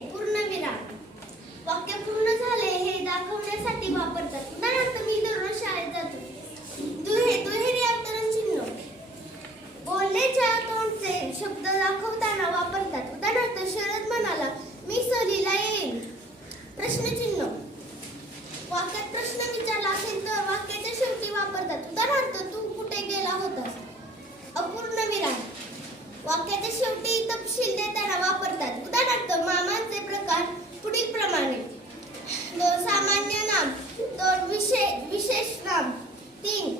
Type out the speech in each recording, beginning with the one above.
पूर्णविराम. वाक्य पूर्ण झाले हे दाखवण्यासाठी वापरतात. उदाहरणार्थ, मी दररोज शाळेत जातो. दुहेरी अवतरण चिन्ह बोलण्याच्या तोंडचे शब्द दाखवताना वापरतात. उदाहरणार्थ, शरद म्हणाला, मी सहलीला येईन. प्रश्नचिन्ह वाक्यात प्रश्न विचारला असेल तर वाक्याच्या शेवटी वापरतात. उदाहरणार्थ, तू कुठे गेला होतास. अपूर्णविराम वाक्याच्या शेवटी तपशील देताना वापरतात. उदाहरणार्थ, मामांचे प्रकार पुढील प्रमाणे: सामान्य नाम, विशेष नाम, 3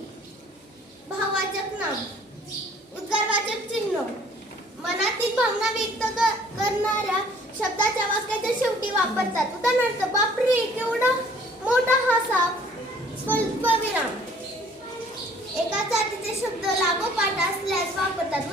भाववाचक नाम, उद्गारवाचक चिन्ह. मनातील भावना व्यक्त करणाऱ्या शब्दाच्या वाक्याच्या शेवटी वापरतात. उदाहरणार्थ, बापरे केवढा मोठा हा साप. स्वल्पविराम एका जातीचे शब्द लागोपाठ असल्यास वापरतात.